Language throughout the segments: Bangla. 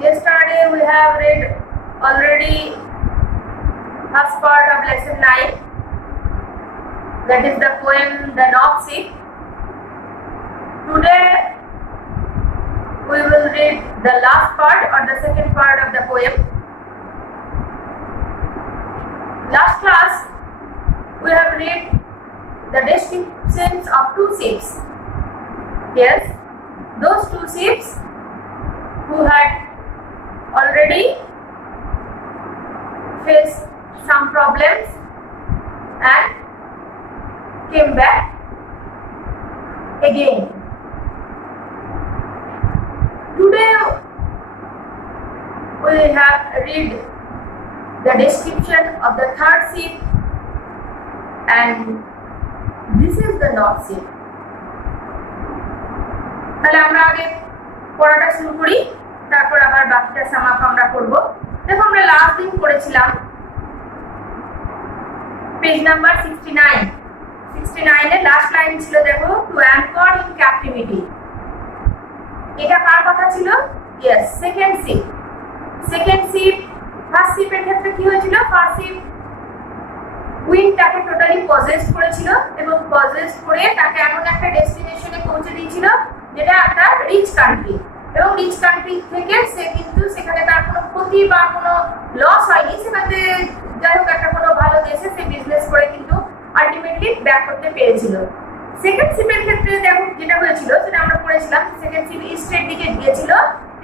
Yesterday we have read already first part of lesson 9, that is the poem The North Sea. Today we will read the last part or the second part of the poem. Last class we have read the descriptions of two ships. Yes, those two ships who had already faced some problems and came back again. Today we have read the description of the third ship, and this is the North Sea. তাহলে আমরা আগে পড়াটা শুরু করি, তারপর আবার বাকিটা সামাপ আমরা করব। দেখো আমরা লাস্ট দিন পড়েছিলাম পেজ নাম্বার 69 এর লাস্ট লাইন ছিল, দেখো, টু অ্যাঙ্কর ইন ক্যাপটিভিটি। এটা কার কথা ছিল? Yes, second ship. ফার্স্ট শিপের ক্ষেত্রে কি হয়েছিল? ফার্স্ট শিপ উইন্ডটাকে টোটালি পজেস্ট করেছিল এবং পজেস্ট করে তাকে এমন একটা ডেস্টিনেশনে পৌঁছে দিয়েছিল যেটা একটা রিচ কান্ট্রি, এবং রিচ কান্ট্রি থেকে সে কিন্তু সেখানে তার কোনো ক্ষতি বা কোনো লস হয়নি, সেখানে যাই হোক একটা কোনো ভালো দেশে সে বিজনেস করে কিন্তু আলটিমেটলি ব্যাক করতে পেরেছিল। সেকেন্ড শিপের ক্ষেত্রে দেখো যেটা হয়েছিল সেটা আমরা পড়েছিলাম, সেকেন্ড শিপ ইস্টের দিকে গিয়েছিল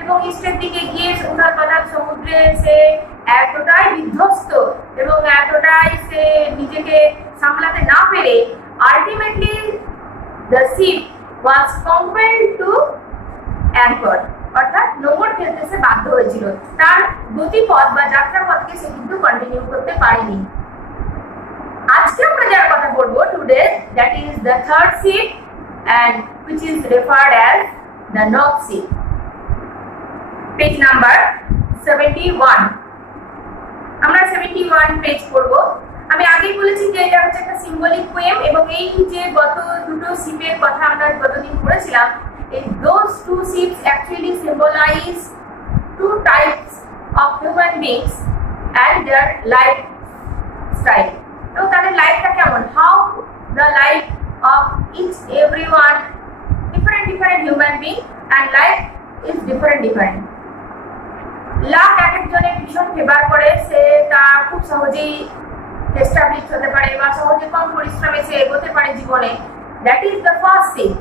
এবং ইস্টের দিকে গিয়ে উথাল পাথাল সমুদ্রে সে এতটাই বিধ্বস্ত এবং এতটাই সে নিজেকে সামলাতে না পেরে ultimately the ship was compelled to anchor, অর্থাৎ নোঙর ফেলতে সে বাধ্য হয়েছিল। তার গতিপথ বা যাত্রাপথকে সে কিন্তু কন্টিনিউ করতে পারেনি। আজকে আমরা যার কথা বলবো today, that is the third ship and which is referred as the North Sea. Page number 71. আমরা 71 পেজ পড়ব। আমি আগেই বলেছি যে এটা হচ্ছে একটা সিম্বলিক পোয়েম, এবং এই যে গত দুটো শিপের কথা আমরা গতদিন পড়েছিলাম, those two ships actually symbolize two types of human beings and their lifestyle. So তাদের লাইফটা কেমন, how the life of each everyone, different human being and life is different. Lakh এক একজনের ভীষণ ফেভার করে, সে তা খুব সহজেই এস্টাবলিশ হতে পারে বা সহজে কম পরিশ্রমে সে এগোতে পারে জীবনে। That is the first sheep.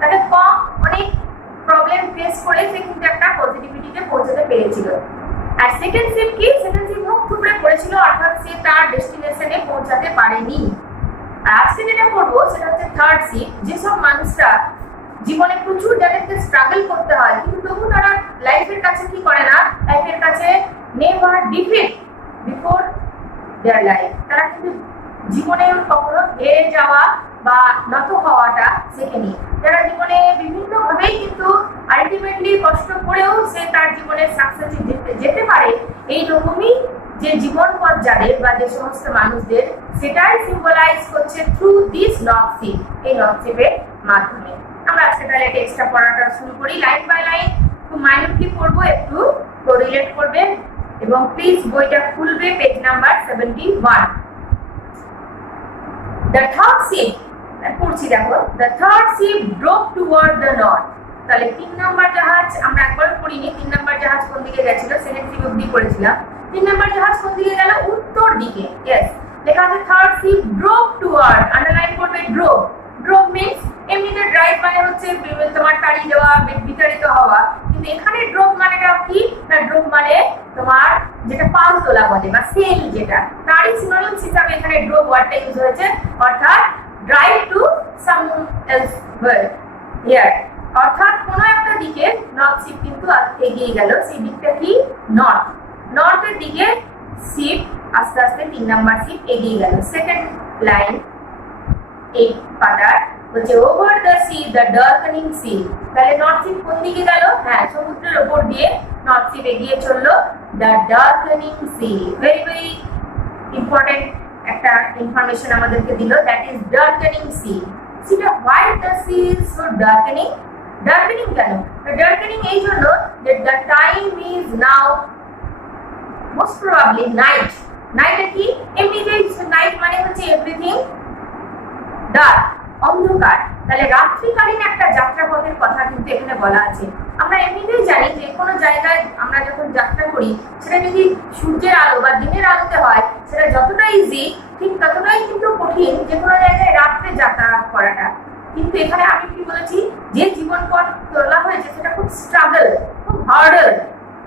তাকে কম অনেক প্রবলেম ফেস করে সে কিন্তু একটা পজিটিভিটিতে পৌঁছাতে পেরেছিল। আর সেকেন্ড শিপ কি? সেকেন্ড শিপ মুখ থুবড়ে পড়েছিল, অর্থাৎ সে তার ডেস্টিনেশনে পৌঁছাতে পারেনি। আর আজকে যেটা করবো সেটা হচ্ছে থার্ড শিপ। যেসব মানুষরা জীবনে প্রচুর যাদেরকে স্ট্রাগল করতে হয় কিন্তু তবু তারা লাইফের কাছে কি করে না, লাইফের কাছে never defeat before their life, তারা কিন্তু জীবনে কখনো হেরে যাওয়া বা নত হওয়াটা শেখেনি। যারা জীবনে বিভিন্নভাবেই কিন্তু আলটিমেটলি কষ্ট করেও সে তার জীবনের সাকসেসে যেতে পারে, এই রকমই যে জীবন পথ যাদের বা যে সমস্ত মানুষদের, সেটাই সিম্বলাইজ করছে থ্রু দিস নর্থ শিপ, এই নর্থ শিপের মাধ্যমে। আমরা আজকে তাহলে টেক্সটটা পড়াটা শুরু করি। লাইন বাই লাইন খুব মাইনুটলি পড়বো, একটু কোরিলেট করবে এবং প্লিজ বইটা খুলবে page number 71। The third ship পড়ছি, দেখো, the third ship drove toward the north. তাহলে 3 নম্বর জাহাজ আমরা একবার পড়িনি, 3 নম্বর জাহাজ কোন দিকে গেছিল? সেকেন্ড শিপ অব্দি পড়েছিলাম। 3 নম্বর জাহাজ কোন দিকে গেল? উত্তর দিকে। ইয়েস, লেখা আছে third ship drove toward, underline করবে ড্রোভ। ড্রোভ মিন্স এমনিতে ড্রাইভ মানে হচ্ছে তোমার তাড়িয়ে দেওয়া, বিতাড়িত হওয়া, কিন্তু এখানে ড্রোভ মানেটা কি না, ড্রোভ মানে তোমার যেটা পাল তোলা বলে বা সেল, যেটা তারই সিনোনিমস হিসাবে এখানে ড্রোভ ওয়ার্ডটা ইউজ হয়েছে, অর্থাৎ drive to some else world here, অর্থাৎ কোনো একটা দিকে নর্থ শিপ কিন্তু এগিয়ে গেল। সেই দিকটা কি? নর্থ। নর্থের দিকে শিপ আস্তে আস্তে 3 নম্বর শিপ এগিয়ে গেল। সেকেন্ড লাইন এই পাতার হচ্ছে over the sea the darkening sea. তাহলে নর্থ শিপ কোন দিকে গেল? হ্যাঁ, সমুদ্রের উপর দিয়ে নর্থ শিপ এগিয়ে চললো। The darkening sea, very very important একটা ইনফরমেশন আমাদেরকে দিল, দ্যাট ইজ ডার্কেনিং সি। সেটা why the sea is so darkening? Darkening কেন? ডার্কেনিং এই জন্য যে the time is now most probably night. নাইটে কি এমনিতেই নাইট মানে হচ্ছে এভরিথিং ডার্ক, অন্ধকার। তাহলে রাত্রিকালীন একটা যাত্রাপথের কথা কিন্তু এখানে বলা আছে। আমরা এমনিতেই জানি যে কোনো জায়গায় আমরা যখন যাত্রা করি সেটা যদি সূর্যের আলো বা দিনের আলোতে হয় সেটা যতটা ইজি ঠিক ততটাই কিন্তু কঠিন যে কোনো জায়গায় রাত্রে যাতায়াত করাটা। কিন্তু এখানে আমি কি বলেছি, যে জীবনপথ তোলা হয়েছে সেটা খুব স্ট্রাগল, খুব হার্ডার,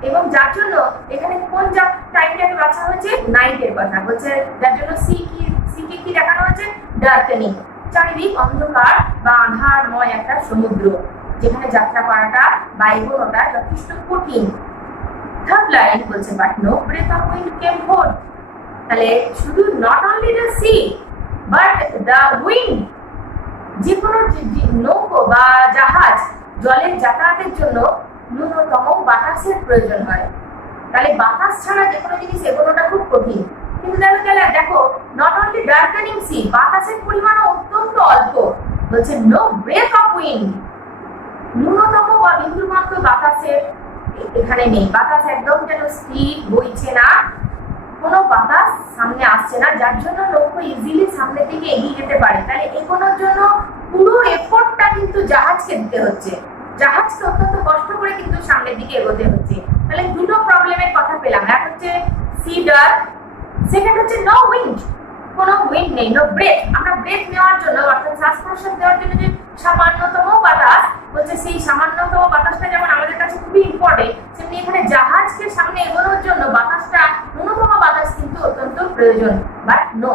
এবং যার জন্য এখানে কোন টাইমটাকে বাছা হয়েছে, নাইটের কথা বলছে। যার জন্য সিকে কি দেখানো হয়েছে, ডার্কেনিং, চারিদিক অন্ধকার বা আঁধারময় একটা সমুদ্র যেখানে যাত্রা করাটা বা এগোনোটা যথেষ্ট কঠিন। থার্ড লাইন বলছে but no breath of wind came forth. তাহলে শুধু not only the sea but the wind, যে কোনো নৌকো বা জাহাজ জলের যাতায়াতের জন্য ন্যূনতম বাতাসের প্রয়োজন হয়। তাহলে বাতাস ছাড়া যে কোনো জিনিস এগোনোটা খুব কঠিন। কিন্তু দেখো নট অনলি ডার্কেনিং সি, বাতাসের পরিমাণ অত্যন্ত অল্প। বলছে নো ব্রেথ অফ উইন্ড, ন্যূনতম বা বিন্দুমাত্র বাতাসের এখানে নেই। বাতাস একদম যেন স্থির, বইছে না, কোনো বাতাস সামনে আসছে না, যার জন্য নৌকো ইজিলি সামনের দিকে এগিয়ে যেতে পারে। তাহলে এগোনোর জন্য পুরো এফোর্টটা কিন্তু জাহাজকে দিতে হচ্ছে, জাহাজকে অত্যন্ত কষ্ট করে কিন্তু সামনের দিকে এগোতে হচ্ছে। তাহলে দুটো প্রবলেমের কথা পেলাম, এক হচ্ছে সি ডার্ক, সেকেন্ড হচ্ছে নো উইন্ড, কোনো উইন্ড নেই, নো ব্রেথ। আমরা ব্রেথ নেওয়ার জন্য অর্থাৎ শ্বাস প্রশ্বাস দেওয়ার জন্য যে সামান্যতম বাতাস বলছে, সেই সামান্যতম বাতাসটা যেমন আমাদের কাছে খুবই ইম্পর্টেন্ট, সেমনি এখানে জাহাজকে সামনে এগোনোর জন্য বাতাসটা, ন্যূনতম বাতাস কিন্তু অত্যন্ত প্রয়োজন। But no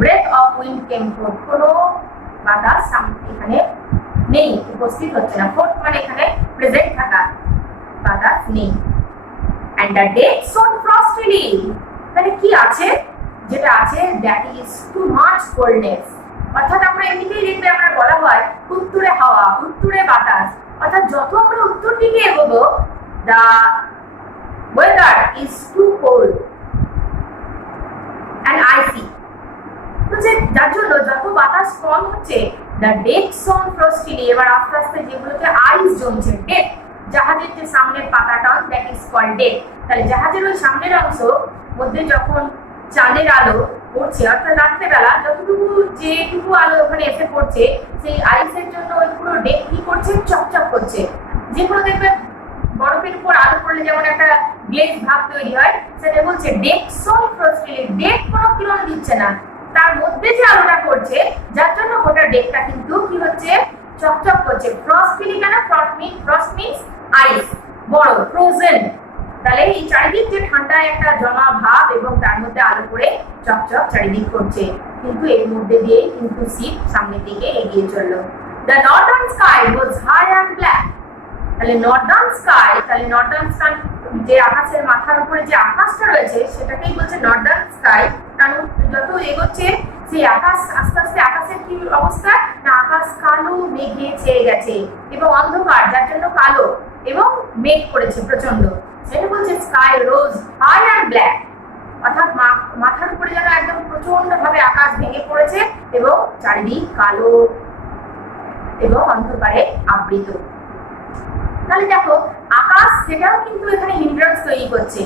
breath of wind came forth, কোনো বাতাস এখানে নেই, উপস্থিত হচ্ছে না। ফোর্থ মানে এখানে প্রেজেন্ট থাকা, বাতাস নেই। And the day shone frostily, তাহলে কি আছে, যেটা আছে that is too much coldness, অর্থাৎ আমরা এমনিতেই দেখবে আমরা বলা হয় উত্তরে হাওয়া, উত্তরে বাতাস, অর্থাৎ যত আমরা উত্তর দিকে এগোবো the weather is too cold and icy, বুঝছে, যার জন্য যত বাতাস কম হচ্ছে the deck shone frostily। এবার আস্তে আস্তে যেগুলোতে আইস জমছে, ডেক জাহাজের যে সামনের পাতাটা, দ্যাট ইজ কল্ড ডেক। তাহলে জাহাজের ওই সামনের অংশ মধ্যে যখন চাঁদের আলো পড়ছে, অর্থাৎ রাত্রেবেলা যেটুকু আলো ওখানে এসে পড়ছে, সেই আইসের জন্য ওই পুরো ডেক কি করছে, চকচক করছে। যেগুলো দেখবে বরফের উপর আলো পড়লে যেমন একটা গ্লেজ ভাব তৈরি হয়, সেটা বলছে ডেক শোন ফ্রস্টলি, ডেক কোনো কিরণ দিচ্ছে না, তার মধ্যে যে আলোটা পড়ছে যার জন্য গোটা ডেকটা কিন্তু কি হচ্ছে, চকচক করছে। ফ্রস্টলি কেন, ফ্রস্ট মিন্স আইস, বড়, ফ্রোজেন। তাহলে এই চারিদিক যে ঠান্ডা একটা জমা ভাব এবং তার মধ্যে আলো করে চকচক চারিদিক করছে, কিন্তু এর মধ্যে দিয়ে কিন্তু শিপ সামনের দিকে এগিয়ে চললো। The northern sky was high and black. তাহলে নর্দার্ন স্কাই, তাহলে নর্দার্ন স্কাই যে আকাশের মাথার উপরে যে আকাশটা রয়েছে সেটাকেই বলছে নর্দার্ন স্কাই। কারণ যত এগোচ্ছে সেই আকাশ, আস্তে আস্তে আকাশের কি অবস্থা, না আকাশ কালো মেঘে ছেয়ে গেছে এবং অন্ধকার, যার জন্য কালো এবং মেঘ করেছে প্রচন্ড। সেটা বলছে sky rose high and black, অর্থাৎ মাথার উপরে যেন একদম প্রচন্ড ভাবে আকাশ ভেঙে পড়েছে এবং চারিদিক কালো এবং অন্ধকারে আবৃত। তাহলে দেখো আকাশ সেটাও কিন্তু এখানে হিন্ড্রান্স তৈরি করছে,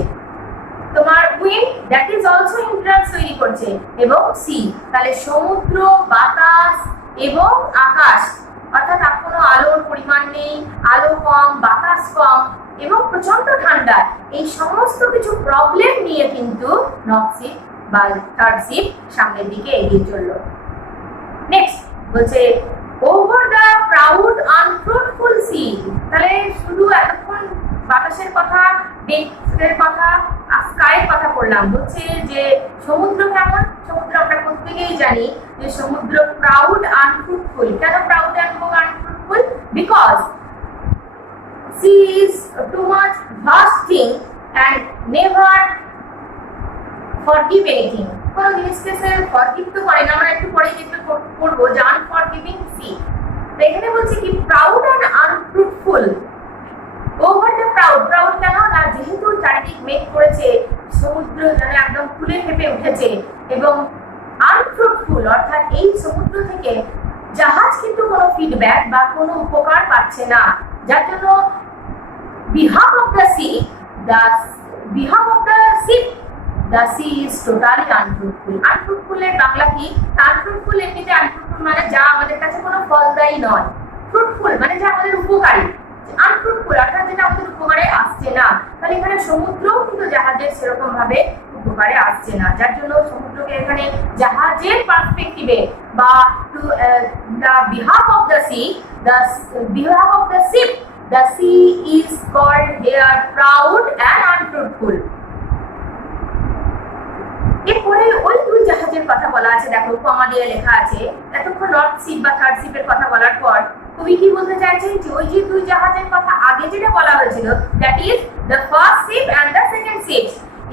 তোমার উইন্ড দ্যাট ইজ অলসো হিন্ড্রান্স তৈরি করছে, এবং সি, তাহলে সমুদ্র, বাতাস এবং আকাশ, অর্থাৎ কোনো আলোর পরিমাণ নেই, আলো কম, বাতাস কম এবং প্রচন্ড ঠান্ডা, এই সমস্ত কিছু প্রবলেম নিয়ে কিন্তু নর্থ শিপ বা থার্ড শিপ সামনের দিকে এগিয়ে চললো। নেক্সট বলছে over the proud unfruitful sea. তাহলে শুধু এতক্ষণ বাতাসের কথা, ডেকের কথা, স্কাইয়ের কথা বললাম। বলছে যে সমুদ্র কেমন, সমুদ্র আমরা প্রত্যেকেই জানি যে সমুদ্র প্রাউড আনফ্রুটফুল। কেন প্রাউড এবং unfruitful? Because sea is too much vast thing and never forgive anything. কোনো জিনিসকে সে ফরগিভ তো করে না, আমরা একটু পরে দেখতে করবো যে আনফরগিভিং সি। তো এখানে বলছে কি proud and unfruitful. Over the proud, proud কেন না, যেহেতু চারিদিক মেঘ করেছে, সমুদ্র যেন একদম ফুলে ফেপে উঠেছে, এবং আনফ্রুটফুল অর্থাৎ এই সমুদ্র থেকে জাহাজ কিন্তু কোনো ফিডব্যাক বা কোনো উপকার পাচ্ছে না, যার জন্য behalf of the sea, the sea is totally unfruitful. Unfruitful এর বাংলা কি? unfruitful এমনিতে unfruitful মানে যা আমাদের কাছে কোনো ফলদায়ী নয়, fruitful মানে যা আমাদের উপকারী, unfruitful অর্থাৎ যেটা আমাদের উপকারে আসছে না। তাহলে এখানে সমুদ্রও কিন্তু জাহাজের সেরকম ভাবে উপকারে আসছে না, যার জন্য সমুদ্রকে এখানে জাহাজের পার্সপেক্টিভে বা two the behalf of the sea, the behalf of the ship, the sea is called here proud and unfruitful. এরপরে ওই দুই জাহাজের কথা বলা আছে, দেখো কমা দিয়ে লেখা আছে। এতক্ষণ নর্থ শিপ বা থার্ড শিপের কথা বলার পর কবি কি বলতে চাইছেন যে ওই যে দুই জাহাজের কথা আগে যেটা বলা হয়েছিল, that is the first ship and the second ship,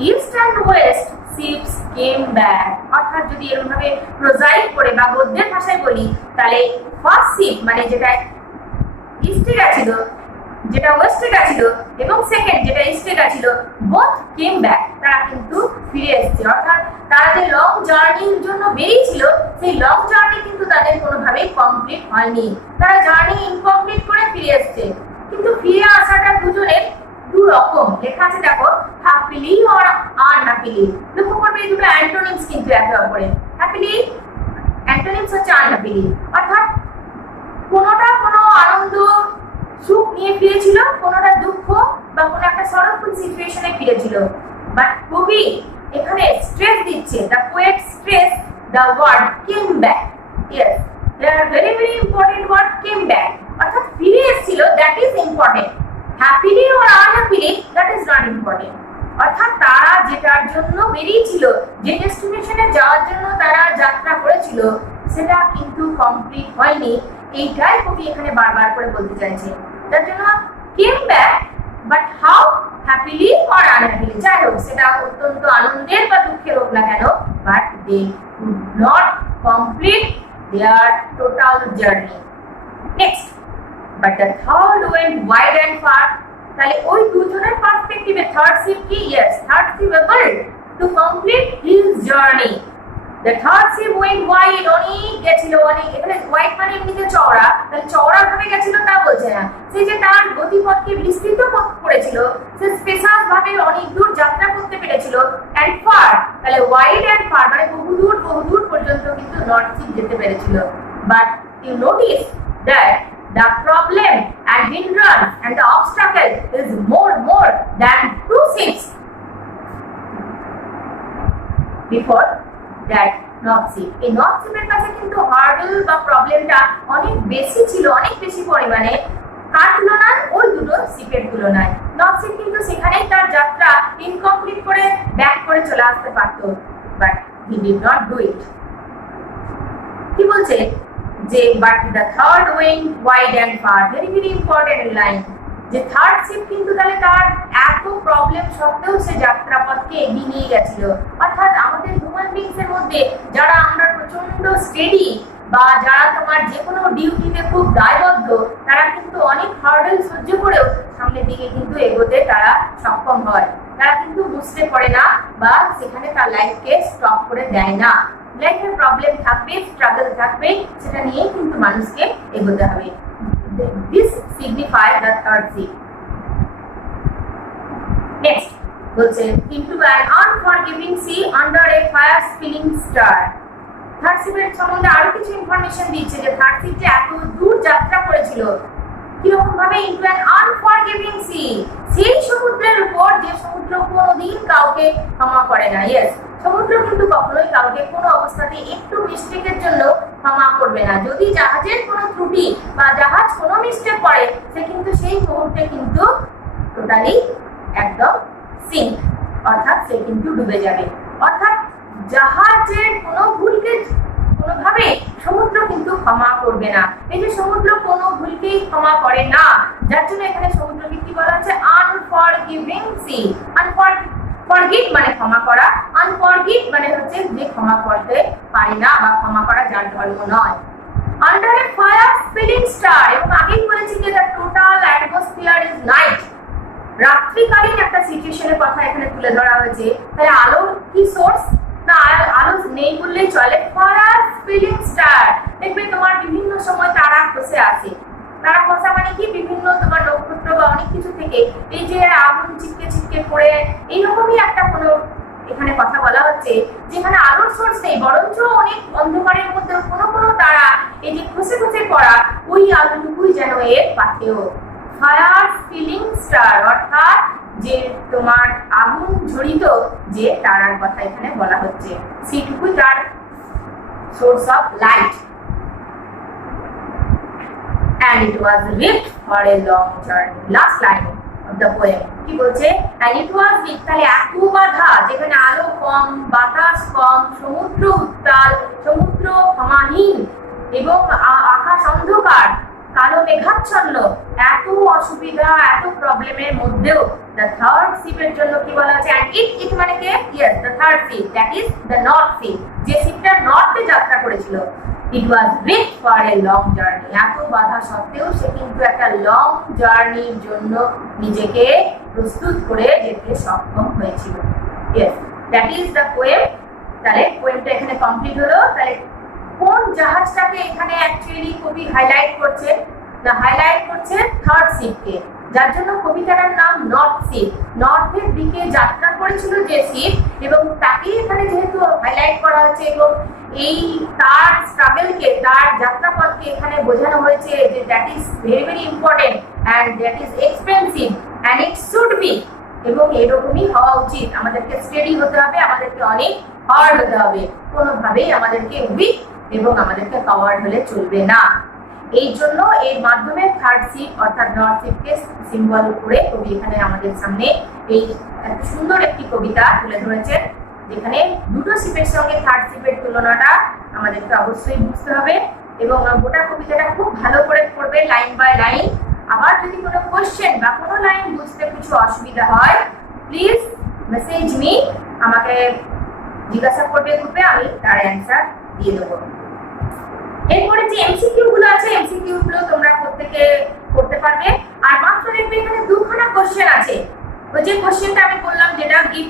east and west ships came back. অর্থাৎ যদি এরকম ভাবে প্রোজাইক করে বা গদ্যের ভাষায় বলি, তাহলে ফার্স্ট শিপ মানে যেটা ইস্টে গেছিল, যেটা ওয়েস্টে গেছিল, এবং সেকেন্ড যেটা ইস্টে গেছিল, বোথ কেম ব্যাক, তারা কিন্তু ফিরে এসেছে। অর্থাৎ তারা যে লং জার্নির জন্য বেরিয়েছিল, সেই লং জার্নি কিন্তু তাদের কোনোভাবেই কমপ্লিট হয়নি, তারা জার্নি ইনকমপ্লিট করে ফিরে এসেছে। কিন্তু ফিরে আসাটা দুজনের দু রকম লেখা আছে, দেখো হ্যাপিলি অর আনহ্যাপিলি। লক্ষ্য করবে এই দুটো অ্যান্টোনিমস কিন্তু একে অপরের। হ্যাপিলি অ্যান্টোনিমস হচ্ছে আনহ্যাপিলি, অর্থাৎ কোনোটা কোনো আনন্দ সুখ নিয়ে ফিরেছিল, কোনোটা দুঃখ বা কোনো একটা সরলফুল সিচুয়েশনে ফিরেছিল। বাট কবি এখানে স্ট্রেস দিচ্ছে, the poet stress the word came back. Yes, there are very very important word came back, অর্থাৎ ফিরে এসেছিল, that is important. Happily or unhappily that is not important. অর্থাৎ তারা যেটার জন্য বেরিয়েছিল, যে ডেস্টিনেশনে যাওয়ার জন্য তারা যাত্রা করেছিল, সেটা কিন্তু কমপ্লিট হয়নি, এইটাই কবি এখানে বারবার করে বলতে চাইছে। তার জন্য came back, but how, happily or unhappily, যাই হোক সেটা অত্যন্ত আনন্দের বা দুঃখের হোক না কেন, but they could not complete their total journey. Next, but the third went wide and far. তাহলে ওই দুজনের পার্সপেক্টিভে থার্ড শিপ কি? Yes, third ship able to complete his journey. The third ship went wide, অনেক গেছিল, অনেক, এখানে ওয়াইড মানে এমনিতে চওড়া, তাহলে চওড়া ভাবে গেছিল তা বলছে না, সে যে তার গতিপথকে বিস্তৃত করেছিল, সে স্পেশাল ভাবে অনেক দূর যাত্রা করতে পেরেছিল। এন্ড ফার, তাহলে ওয়াইড এন্ড ফার মানে বহুদূর পর্যন্ত কিন্তু নর্থ শিপ যেতে পেরেছিল। But you notice that the problem and hindrance and the obstacle is more than two ships before that north ship. এই নর্থ শিপের কাছে কিন্তু হার্ডল বা প্রবলেমটা অনেক বেশি ছিল, অনেক বেশি পরিমাণে, কার তুলনায়? ওই দুটো শিপের তুলনায়। নর্থ শিপ কিন্তু সেখানেই তার যাত্রা ইনকমপ্লিট করে ব্যাক করে চলে আসতে পারত, but he did not do it. কি বলছে যে but the third went wide and far, very very important line, যে থার্ড শিপ কিন্তু তাহলে তার এত প্রবলেম সত্ত্বেও সে যাত্রাপথকে এগিয়ে নিয়ে গেছিল। অর্থাৎ আমাদের হিউম্যান বিংস এর মধ্যে যারা আমরা প্রচন্ড স্টেডি বা যারা তোমার যে কোনো ডিউটিতে খুব দায়বদ্ধ, তারা কিন্তু অনেক হার্ডেল সহ্য করেও সামনের দিকে কিন্তু এগোতে তারা সক্ষম হয়। তারা কিন্তু বুঝতে পারে না বা সেখানে তার লাইফকে স্টপ করে দেয় না। লাইফের প্রবলেম থাকবে, স্ট্রাগল থাকবে, সেটা নিয়েই কিন্তু মানুষকে এগোতে হবে। This signifies the third ship. Next, বলছে into an unforgiving sea under a fire spilling star. Third শিপের সম্বন্ধে আরো কিছু ইনফরমেশন দিচ্ছে যে থার্ড শিপ যে এত দূর যাত্রা করেছিল, কিরকম ভাবে into an unforgiving sea, সেই সমুদ্রের উপর যে সমুদ্র কোনোদিন কাউকে ক্ষমা করে না। ইয়েস, সমুদ্র কিন্তু কখনোই কাউকে কোনো অবস্থাতে একটু মিস্টেকের জন্য ক্ষমা করবে না। যদি জাহাজের কোনো ত্রুটি বা জাহাজ কোনো মিস্টেক করে, সে কিন্তু সেই মুহূর্তে কিন্তু টোটালি একদম সিঙ্ক, অর্থাৎ সে কিন্তু ডুবে যাবে। অর্থাৎ জাহাজের কোনো ভুলকে কোনোভাবে সমুদ্র কিন্তু ক্ষমা করবে না। এই যে সমুদ্র কোনো ভুলকেই ক্ষমা করে না, যার জন্য এখানে সমুদ্রকে কি বলা হচ্ছে? Unforgiving sea. ফরগিভ মানে ক্ষমা করা, আনফরগিভ মানে হচ্ছে যে ক্ষমা করতে পারে না বা ক্ষমা করা যার ধর্ম নয়। Under a fire spilling star, এবং আগেই বলেছি যে the total atmosphere is night, রাত্রিকালীন একটা সিচুয়েশনের কথা এখানে তুলে ধরা হয়েছে। তাই আলোর কি সোর্স? না, আলো নেই বললেই চলে। ফায়ার স্পিলিং স্টার, দেখবে তোমার বিভিন্ন সময় তারা খসে আসে। তারা খসা মানে কি, বিভিন্ন তোমার নক্ষত্র বা অনেক কিছু থেকে এই যে আগুন ছিটকে ছিটকে পড়ে এইরকমই একটা কোনো এখানে কথা বলা হচ্ছে, যেখানে আলোর সোর্স নেই, বরঞ্চ অনেক অন্ধকারের মধ্যে কোনো কোনো তারা এই যে খসে খসে পড়া ওই আলোটুকুই যেন এর পাথেয়। ফায়ার স্পিলিং স্টার, অর্থাৎ যে তোমার আগুন ঝরিত যে তারার কথা এখানে বলা হচ্ছে, সেটুকুই তার source of light. And it was lit for a long journey. Last line of the poem কি বলছে, and it was lit, তাহলে এত বাধা, যেখানে আলো কম, বাতাস কম, সমুদ্র উত্তাল, সমুদ্র ক্ষমাহীন এবং আকাশ অন্ধকার, কালো মেঘাচ্ছন্ন, এত অসুবিধা, এত প্রবলেমের মধ্যেও the third ship এর জন্য কি বলা আছে, and it মানে কে, yes the third ship, that is the north ship, যে শিপটা নর্থে যাত্রা করেছিল। It was built for a long journey. এত বাধা সত্ত্বেও সে কিন্তু একটা লং জার্নির জন্য নিজেকে প্রস্তুত করে যেতে সক্ষম হয়েছিল। Yes, that is the poem. তাহলে পোয়েমটা এখানে কমপ্লিট হলো। তাহলে কোন জাহাজটাকে এখানে অ্যাকচুয়ালি কবি হাইলাইট করছে, না হাইলাইট করছে থার্ড শিপকে, যার জন্য কবিতার নাম নর্থ শিপ। নর্থের দিকে যাত্রা করেছিল যে শিপ, এবং তাকে এখানে যেহেতু হাইলাইট করা হচ্ছে এবং এই তার স্ট্রাগলকে, তার যাত্রাপথকে এখানে বোঝানো হয়েছে যে that is very very important and that is expensive and it should be, এবং এরকমই হওয়া উচিত। আমাদেরকে স্টেডি হতে হবে, আমাদেরকে অনেক হার্ড হতে হবে, কোনোভাবেই আমাদেরকে উইক এবং আমাদেরকে পাওয়ার হলে চলবে না। এই জন্য এর মাধ্যমে থার্ড শিপ অর্থাৎ নর্থ শিপকে সিম্বল করে কবি এখানে আমাদের সামনে এই এত সুন্দর একটি কবিতা তুলে ধরেছেন, যেখানে দুটো শিপের সঙ্গে থার্ড শিপের তুলনাটা আমাদেরকে অবশ্যই বুঝতে হবে এবং গোটা কবিতাটা খুব ভালো করে পড়বে লাইন বাই লাইন। আবার যদি কোনো কোশ্চেন বা কোনো লাইন বুঝতে কিছু অসুবিধা হয়, প্লিজ মেসেজ মি, আমাকে জিজ্ঞাসা করবে গ্রুপে, আমি তার অ্যান্সার দিয়ে দেবো। এরপরে যে এমসিকিউ গুলো আছে, এমসিকিউ গুলো তোমরা প্রত্যেকে করতে পারবে। আর মাত্র দেখবে এখানে দুখানা কোশ্চেন আছে। ওই যে কোশ্চেনটা আমি বললাম, যেটা give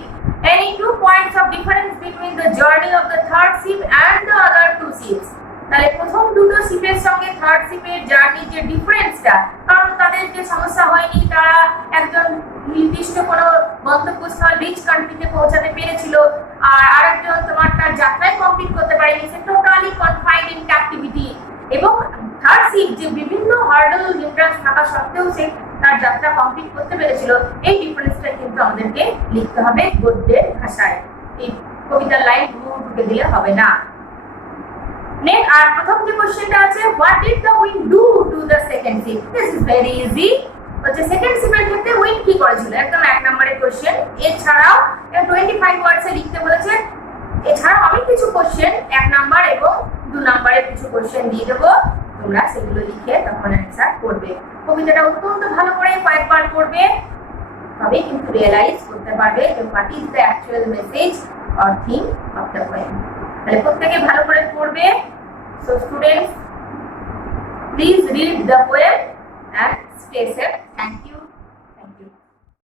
any 2 points of difference between the journey of the third ship and the other two ships। তাহলে প্রথম দুটো শিপের সঙ্গে থার্ড শিপের জার্নি যে ডিফারেন্সটা, কারণ তাদের যে সমস্যা হয়নি, তারা একজন নির্দিষ্ট কোনো গন্তব্যস্থল রিচ কান্ট্রিতে পৌঁছাতে পেরেছিল, আর আরেকজন তোমার তার যাত্রায় কমপ্লিট করতে পারেনি, সে টোটালি কনফাইন্ড ইন ক্যাপটিভিটি। এবং থার্ড শিপ যে বিভিন্ন হার্ডল হিন্ড্রান্স থাকা সত্ত্বেও সে তার যাত্রা কমপ্লিট করতে পেরেছিল, এই ডিফারেন্সটা কিন্তু আমাদেরকে লিখতে হবে গদ্যের ভাষায়, এই কবিতার লাইন ঢুকে দিলে হবে না। নেক্সট, আর প্রথম যে কোশ্চেনটা আছে, what did the wind do to the second sheep? This is very easy. হচ্ছে সেকেন্ড শিপের ক্ষেত্রে উইন্ড কি করেছিল, একদম 1 নম্বরের কোশ্চেন। এছাড়াও 25 ওয়ার্ডসে লিখতে বলেছে। এছাড়াও আমি কিছু কোশ্চেন 1 নাম্বার এবং 2 নাম্বারের কিছু কোশ্চেন দিয়ে দেবো, তোমরা সেগুলো লিখে তখন অ্যান্সার করবে। কবিতাটা অত্যন্ত ভালো করে কয়েকবার পড়বে, তবেই কিন্তু রিয়েলাইজ করতে পারবে যে what is the actual message or theme of the poem. তাহলে প্রত্যেকে ভালো করে পড়বে। So students, please read the poem and stay safe. Thank you.